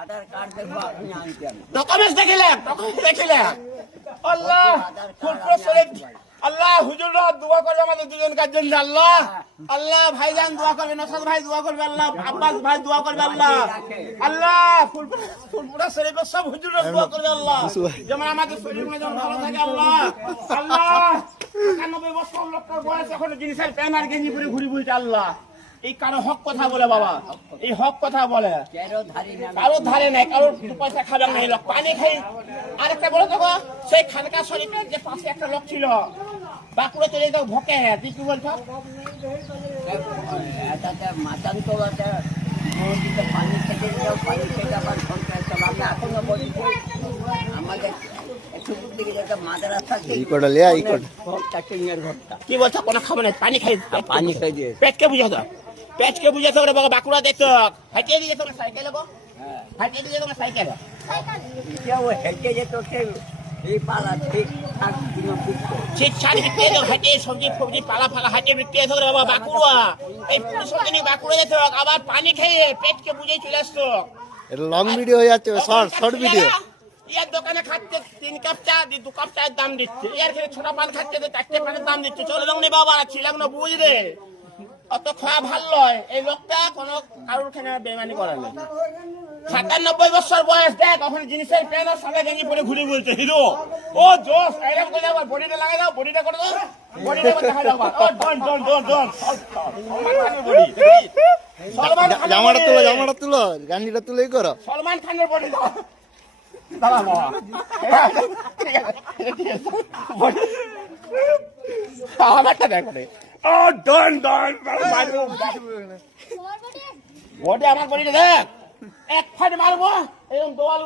আধার card দেখবো আপনি আনতেন documents দেখিলেন আল্লাহ ফুলপুর শরীফ আল্লাহ হুজুররা দোয়া করবে আমাদের দুজনকার জন্য আল্লাহ আল্লাহ ভাইজান দোয়া করবে নসাদ ভাই দোয়া করবে আল্লাহ আব্বাস ভাই দোয়া করবে আল্লাহ আল্লাহ ফুলপুর শরীফের সব হুজুররা দোয়া করবে আল্লাহ যেমন আমাদের শরীরগুলো যেমন ভালো থাকে আল্লাহ আল্লাহ 91 বছর লোকের বয়স এখন জিনিসের প্যান আর গেঞ্জি পরে ঘুরি বুঝতে আল্লাহ এই কারো হক কথা বলে বাবা এই হক কথা বলে কারো ধারে নাই কারো পয়সা খাবেন না এই লোক পানি খাই আরেকটা বলো তো সেই খানকা শরীফের যে পাশে একটা লোক ছিল বাঁকুড়া চলে যাও ভকে তুই কি বলছো মাতান তোলাতে পানি খেতে যাও পানি খেতে আবার আমরা এখনো বলি আমাদের কি বলছো কোনো খাবো না পানি খাই পানি খাই দিয়ে পেটকে বুঝাতে হবে বাবা বাঁকুড়া দেখছো হাঁটিয়ে দিয়ে যেত সাইকেলে হাঁটিয়ে দিয়ে যেত সাইকেলে হেঁটে যেত এই পালা ঠিক ছাড় বিক্রি হাঁটিয়ে সবজি ফবজি পালা ফালা হাঁটিয়ে বিক্রি হতে বাবা বাঁকুড়া এই পুরুষের দিনে বাঁকুড়া যেত আবার পানি খেয়ে পেটকে বুঝে চলে আসতো লং ভিডিও হয়ে যাচ্ছে শর্ট ভিডিও ইয়ার দোকানে খাচ্ছে 3 কাপ চা 2 কাপ চায়ের দাম দিচ্ছে ইয়ার খেলে ছোট পান খাচ্ছে 4টে পানের দাম দিচ্ছে চলে যাও নি বাবা ছিলাম না বুঝলে অত খাওয়া ভাল নয় এই লোকটা কোনো কারোর খানে বেমানি করে না 97 বছর বয়স দেখ এখন জিনিসের প্যান আর সাদা গেঞ্জি পরে ঘুরে বলছে হিরো ও জোস এরকম করে আবার বডিটা লাগাই দাও বডিটা করে দাও বডিটা দেখা দাও ও ডন জামাটা তুলো গাঞ্জিটা তুলেই করো সলমান খানের বডি দাও দাদা বাবা আমারটা দেখ ও ডন বডি আমার বডিটা দেখ এক ফাইট মারবো এরকম দোয়াল